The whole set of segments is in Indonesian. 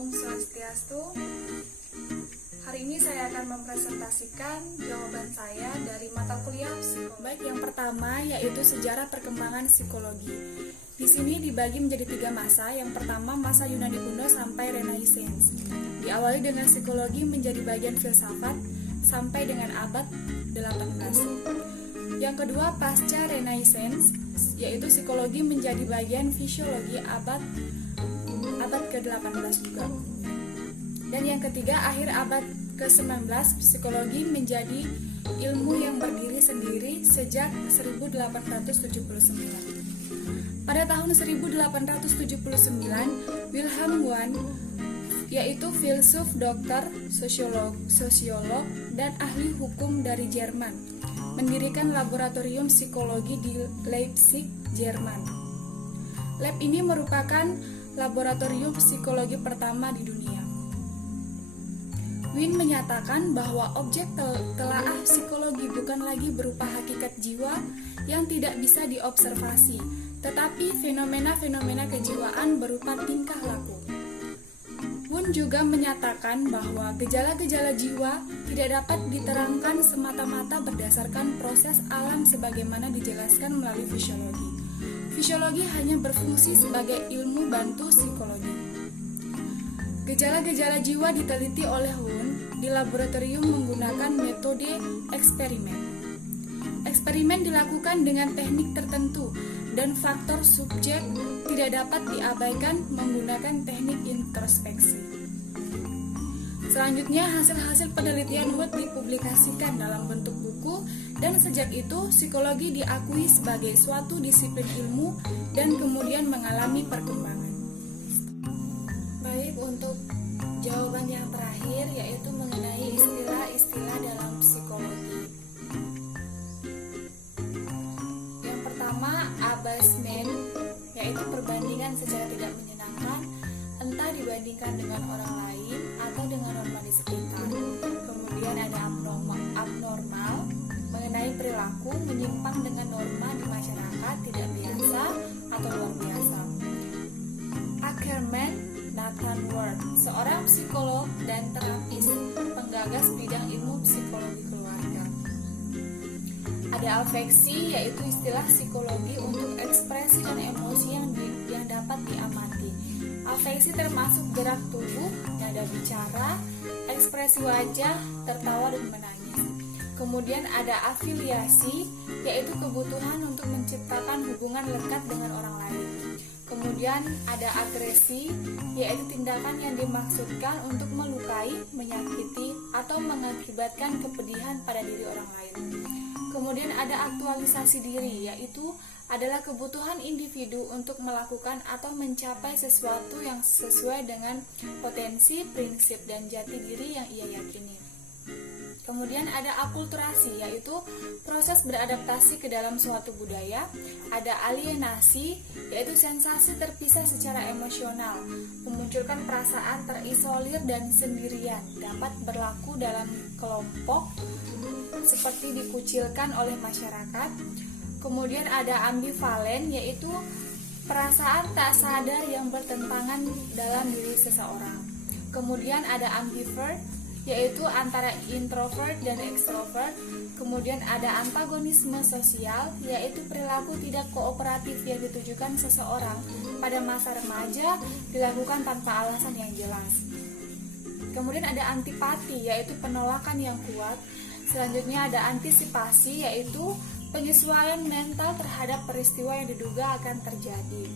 Om Swastiastu. Hari ini saya akan mempresentasikan jawaban saya dari mata kuliah psikologi. Baik, yang pertama yaitu sejarah perkembangan psikologi. Di sini dibagi menjadi 3 masa. Yang pertama masa Yunani kuno sampai Renaissance. Diawali dengan psikologi menjadi bagian filsafat sampai dengan abad 18. Yang kedua pasca Renaissance, yaitu psikologi menjadi bagian fisiologi abad ke-18 juga. Dan yang ketiga akhir abad ke-19, psikologi menjadi ilmu yang berdiri sendiri sejak 1879. Pada tahun 1879, Wilhelm Wundt, yaitu filsuf, dokter, sosiolog, dan ahli hukum dari Jerman, mendirikan laboratorium psikologi di Leipzig, Jerman. Lab ini merupakan laboratorium psikologi pertama di dunia. Wundt menyatakan bahwa objek telaah psikologi bukan lagi berupa hakikat jiwa yang tidak bisa diobservasi, tetapi fenomena-fenomena kejiwaan berupa tingkah laku. Wundt juga menyatakan bahwa gejala-gejala jiwa tidak dapat diterangkan semata-mata berdasarkan proses alam sebagaimana dijelaskan melalui fisiologi. Fisiologi hanya berfungsi sebagai ilmu bantu psikologi. Gejala-gejala jiwa diteliti oleh Wundt di laboratorium menggunakan metode eksperimen. Eksperimen dilakukan dengan teknik tertentu dan faktor subjek tidak dapat diabaikan menggunakan teknik introspeksi. Selanjutnya, hasil-hasil penelitian Wundt dipublikasikan dalam bentuk buku, dan sejak itu psikologi diakui sebagai suatu disiplin ilmu dan kemudian mengalami perkembangan. Baik, untuk jawaban yang terakhir yaitu mengenai istilah-istilah dalam psikologi. Yang pertama, abasement, yaitu perbandingan secara tidak menyenangkan, entah dibandingkan dengan orang lain atau dengan norma di sekitar. Kemudian ada abnormal, mengenai perilaku menyimpang dengan norma di masyarakat, tidak biasa atau luar biasa. Ackerman Nathan Ward, seorang psikolog dan terapis, penggagas bidang ilmu psikologi keluarga. Ada afeksi, yaitu istilah psikologi untuk ekspresi dan emosi yang dapat diamati. Afeksi termasuk gerak tubuh, nada bicara, ekspresi wajah, tertawa dan menangis. Kemudian ada afiliasi, yaitu kebutuhan untuk menciptakan hubungan lekat dengan orang lain. Kemudian ada agresi, yaitu tindakan yang dimaksudkan untuk melukai, menyakiti, atau mengakibatkan kepedihan pada diri orang lain. Kemudian ada aktualisasi diri, yaitu adalah kebutuhan individu untuk melakukan atau mencapai sesuatu yang sesuai dengan potensi, prinsip, dan jati diri yang ia yakini. Kemudian ada akulturasi, yaitu proses beradaptasi ke dalam suatu budaya. Ada alienasi, yaitu sensasi terpisah secara emosional, memunculkan perasaan terisolir dan sendirian, dapat berlaku dalam kelompok seperti dikucilkan oleh masyarakat. Kemudian ada ambivalen, yaitu perasaan tak sadar yang bertentangan dalam diri seseorang. Kemudian ada ambivert, yaitu antara introvert dan extrovert. Kemudian ada antagonisme sosial, yaitu perilaku tidak kooperatif yang ditujukan seseorang pada masa remaja dilakukan tanpa alasan yang jelas. Kemudian ada antipati, yaitu penolakan yang kuat. Selanjutnya ada antisipasi, yaitu penyesuaian mental terhadap peristiwa yang diduga akan terjadi.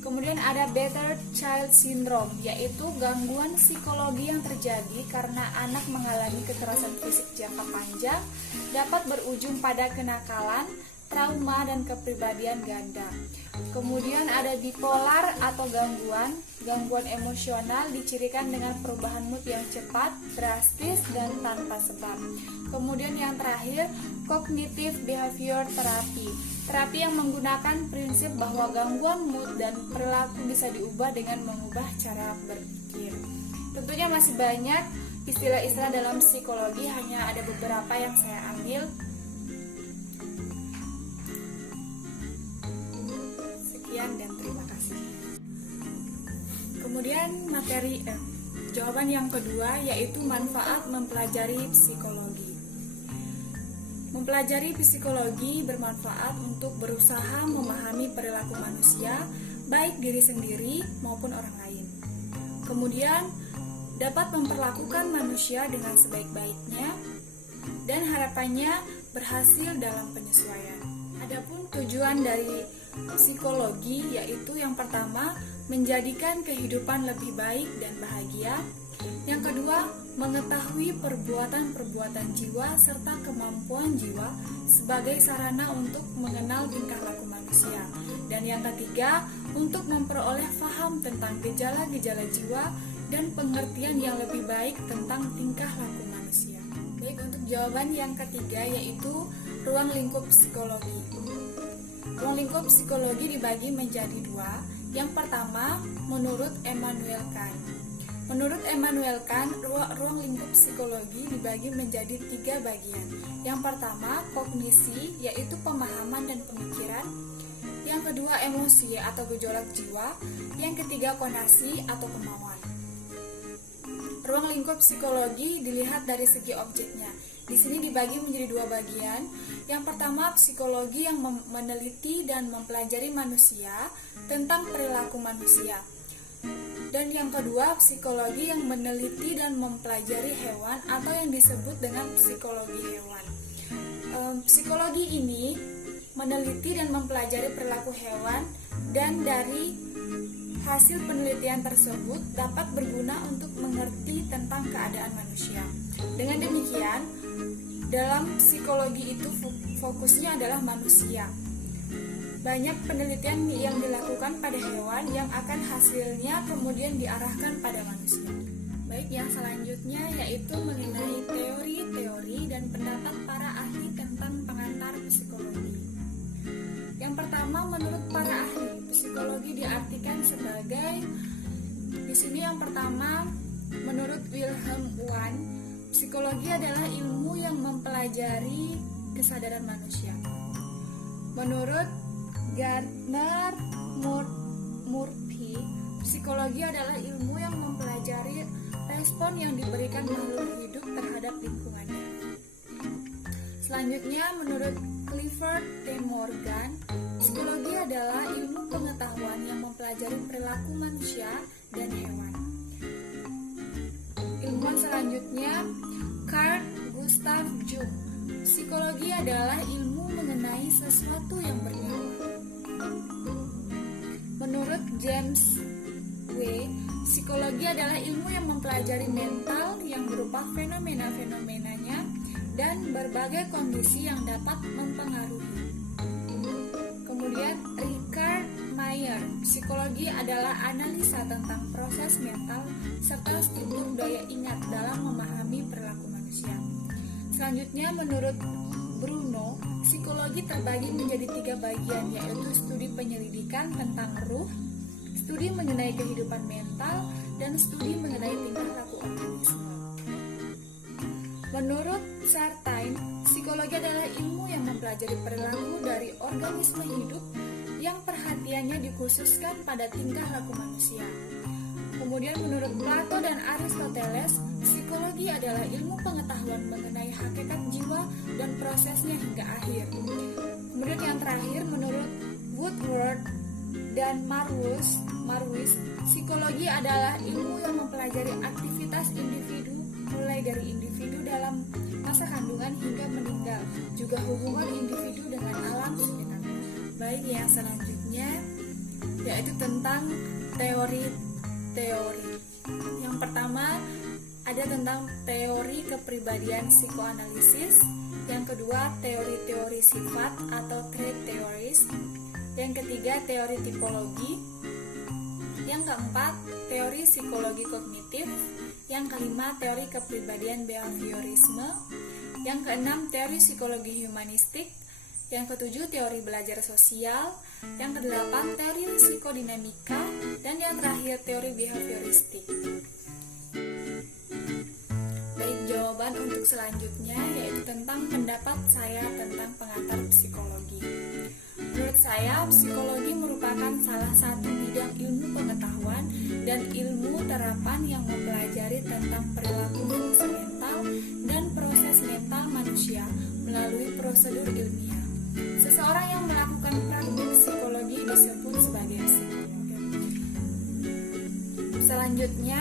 Kemudian ada Better Child Syndrome, yaitu gangguan psikologi yang terjadi karena anak mengalami kekerasan fisik jangka panjang, dapat berujung pada kenakalan, trauma, dan kepribadian ganda. Kemudian ada bipolar atau gangguan emosional dicirikan dengan perubahan mood yang cepat, drastis, dan tanpa sebab. Kemudian yang terakhir, cognitive behavior therapy, terapi yang menggunakan prinsip bahwa gangguan mood dan perilaku bisa diubah dengan mengubah cara berpikir. Tentunya masih banyak istilah-istilah dalam psikologi, hanya ada beberapa yang saya ambil. Sekian dan terima kasih. Kemudian materi jawaban yang kedua yaitu manfaat mempelajari psikologi. Mempelajari psikologi bermanfaat untuk berusaha memahami perilaku manusia, baik diri sendiri maupun orang lain. Kemudian, dapat memperlakukan manusia dengan sebaik-baiknya dan harapannya berhasil dalam penyesuaian. Adapun tujuan dari psikologi yaitu yang pertama, menjadikan kehidupan lebih baik dan bahagia. Yang kedua, mengetahui perbuatan-perbuatan jiwa serta kemampuan jiwa sebagai sarana untuk mengenal tingkah laku manusia. Dan yang ketiga, untuk memperoleh faham tentang gejala-gejala jiwa dan pengertian yang lebih baik tentang tingkah laku manusia. Baik, untuk jawaban yang ketiga yaitu ruang lingkup psikologi. Ruang lingkup psikologi dibagi menjadi dua. Yang pertama, menurut Immanuel Kant. Menurut Immanuel Kant, ruang lingkup psikologi dibagi menjadi 3 bagian. Yang pertama, kognisi, yaitu pemahaman dan pemikiran. Yang kedua, emosi atau gejolak jiwa. Yang ketiga, konasi atau kemauan. Ruang lingkup psikologi dilihat dari segi objeknya. Di sini dibagi menjadi 2 bagian. Yang pertama, psikologi yang meneliti dan mempelajari manusia tentang perilaku manusia. Dan yang kedua, psikologi yang meneliti dan mempelajari hewan atau yang disebut dengan psikologi hewan. Psikologi ini meneliti dan mempelajari perilaku hewan, dan dari hasil penelitian tersebut dapat berguna untuk mengerti tentang keadaan manusia. Dengan demikian, dalam psikologi itu fokusnya adalah manusia. Banyak penelitian yang dilakukan pada hewan yang akan hasilnya kemudian diarahkan pada manusia. Baik, yang selanjutnya yaitu mengenai teori-teori dan pendapat para ahli tentang pengantar psikologi. Yang pertama, menurut para ahli, psikologi diartikan sebagai, di sini yang pertama, menurut Wilhelm Wundt, psikologi adalah ilmu yang mempelajari kesadaran manusia. Menurut Gardner Murphy, psikologi adalah ilmu yang mempelajari respon yang diberikan makhluk hidup terhadap lingkungannya. Selanjutnya, menurut Clifford T. Morgan, psikologi adalah ilmu pengetahuan yang mempelajari perilaku manusia dan hewan. Ilmuwan selanjutnya, Carl Gustav Jung, psikologi adalah ilmu mengenai sesuatu yang bernyawa. Menurut James W., psikologi adalah ilmu yang mempelajari mental yang berupa fenomena-fenomenanya dan berbagai kondisi yang dapat mempengaruhi. Kemudian Richard Mayer, psikologi adalah analisa tentang proses mental serta struktur daya ingat dalam memahami perilaku manusia. Selanjutnya, menurut Bruno, psikologi terbagi menjadi 3 bagian, yaitu studi penyelidikan tentang ruh, studi mengenai kehidupan mental, dan studi mengenai tingkah laku organisme. Menurut Sartain, psikologi adalah ilmu yang mempelajari perilaku dari organisme hidup yang perhatiannya dikhususkan pada tingkah laku manusia. Kemudian menurut Plato dan Aristoteles, psikologi adalah ilmu pengetahuan mengenai hakikat jiwa dan prosesnya hingga akhir. Kemudian yang terakhir, menurut Woodward dan Marwis, psikologi adalah ilmu yang mempelajari aktivitas individu mulai dari individu dalam masa kandungan hingga meninggal, juga hubungan individu dengan alam sekitarnya. Baik, yang selanjutnya yaitu tentang teori. Yang pertama ada tentang teori kepribadian psikoanalisis. Yang kedua, teori-teori sifat atau trait theories. Yang ketiga, teori tipologi. Yang keempat, teori psikologi kognitif. Yang kelima, teori kepribadian behaviorisme. Yang keenam, teori psikologi humanistik. Yang ketujuh, teori belajar sosial. Yang kedelapan, teori psikodinamika. Dan yang terakhir, teori behavioristik. Baik, jawaban untuk selanjutnya yaitu tentang pendapat saya tentang pengantar psikologi. Menurut saya, psikologi merupakan salah satu bidang ilmu pengetahuan dan ilmu terapan yang mempelajari tentang perilaku fungsi mental dan proses mental manusia melalui prosedur ilmiah. Seseorang yang melakukan praktik psikologi disebut sebagai psikolog. Selanjutnya,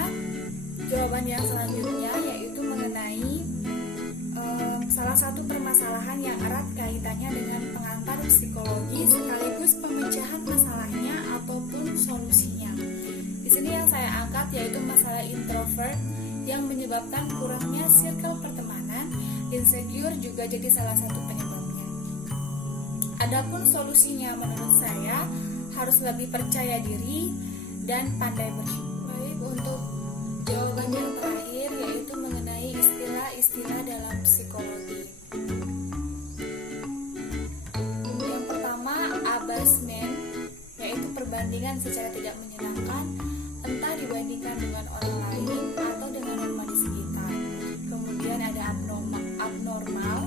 jawaban yang selanjutnya yaitu mengenai salah satu permasalahan yang erat kaitannya dengan pengantar psikologi sekaligus pemecahan masalahnya ataupun solusinya. Di sini yang saya angkat yaitu masalah introvert yang menyebabkan kurangnya circle pertemanan. Insecure juga jadi salah satu penyebabnya. Adapun solusinya menurut saya harus lebih percaya diri dan pandai bersyukur. Baik, untuk jawaban yang terakhir yaitu mengenai istilah-istilah dalam psikologi. Yang pertama, abasement, yaitu perbandingan secara tidak menyenangkan, entah dibandingkan dengan orang lain atau dengan norma di sekitar. Kemudian ada abnormal,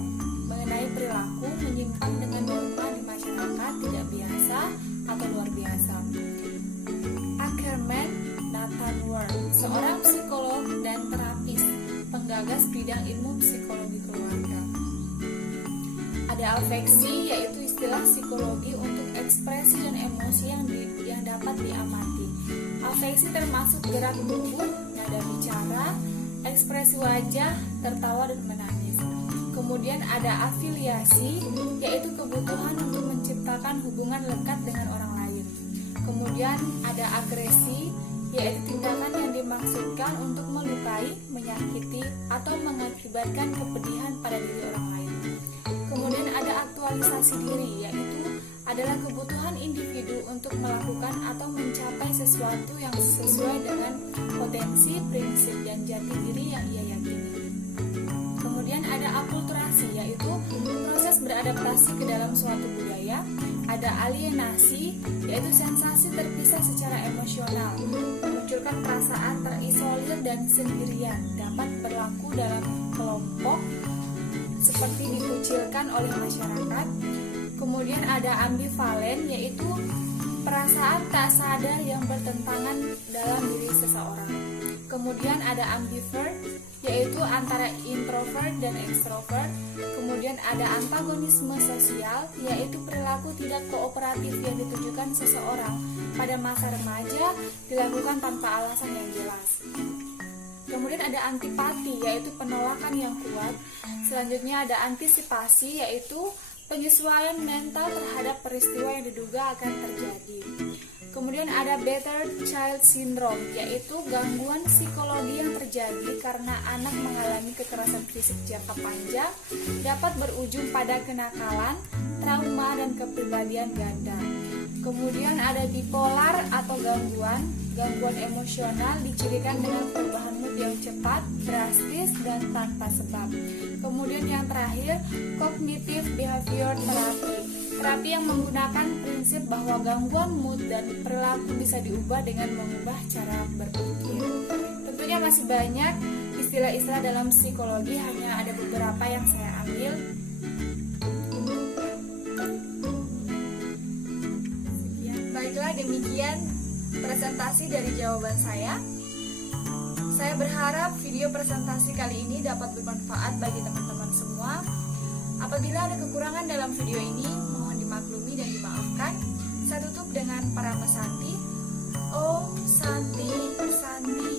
mengenai perilaku menyimpang dengan norma di masyarakat tidak biasa atau luar biasa. Ackerman Nathan Ward, seorang psikolog dan terapis, penggagas bidang ilmu psikologi keluarga. Ada afeksi, yaitu istilah psikologi untuk ekspresi dan emosi yang dapat diamati. Afeksi termasuk gerak tubuh, nada bicara, ekspresi wajah, tertawa dan menangis. Kemudian ada afiliasi, yaitu kebutuhan untuk menciptakan hubungan lekat dengan orang lain. Kemudian ada agresi, yaitu tindakan yang dimaksudkan untuk melukai, menyakiti, atau mengakibatkan kepedihan pada diri orang lain. Kemudian ada aktualisasi diri, yaitu adalah kebutuhan individu untuk melakukan atau mencapai sesuatu yang sesuai dengan potensi, prinsip, dan jati diri yang ia yakini. Kemudian ada akulturasi, yaitu proses beradaptasi ke dalam suatu budaya. Ada alienasi, yaitu sensasi terpisah secara emosional, memunculkan perasaan terisolir dan sendirian, dapat berlaku dalam kelompok seperti dikucilkan oleh masyarakat. Kemudian ada ambivalen, yaitu perasaan tak sadar yang bertentangan dalam diri seseorang. Kemudian ada ambivert, yaitu antara introvert dan extrovert. Kemudian ada antagonisme sosial, yaitu perilaku tidak kooperatif yang ditujukan seseorang pada masa remaja dilakukan tanpa alasan yang jelas. Kemudian ada antipati, yaitu penolakan yang kuat. Selanjutnya ada antisipasi, yaitu penyesuaian mental terhadap peristiwa yang diduga akan terjadi. Kemudian ada better child syndrome, yaitu gangguan psikologi yang terjadi karena anak mengalami kekerasan fisik jangka panjang, dapat berujung pada kenakalan, trauma, dan kepribadian ganda. Kemudian ada bipolar atau gangguan emosional dicirikan dengan perubahan mood yang cepat, drastis, dan tanpa sebab. Kemudian yang terakhir, cognitive behavior terapi yang menggunakan prinsip bahwa gangguan mood dan perilaku bisa diubah dengan mengubah cara berpikir. Tentunya masih banyak istilah-istilah dalam psikologi, hanya ada beberapa yang saya ambil. Baiklah, demikian presentasi dari jawaban saya. Saya berharap video presentasi kali ini dapat bermanfaat bagi teman-teman semua. Apabila ada kekurangan dalam video ini, mohon dimaklumi dan dimaafkan. Saya tutup dengan para pesanti. Om Santi Santi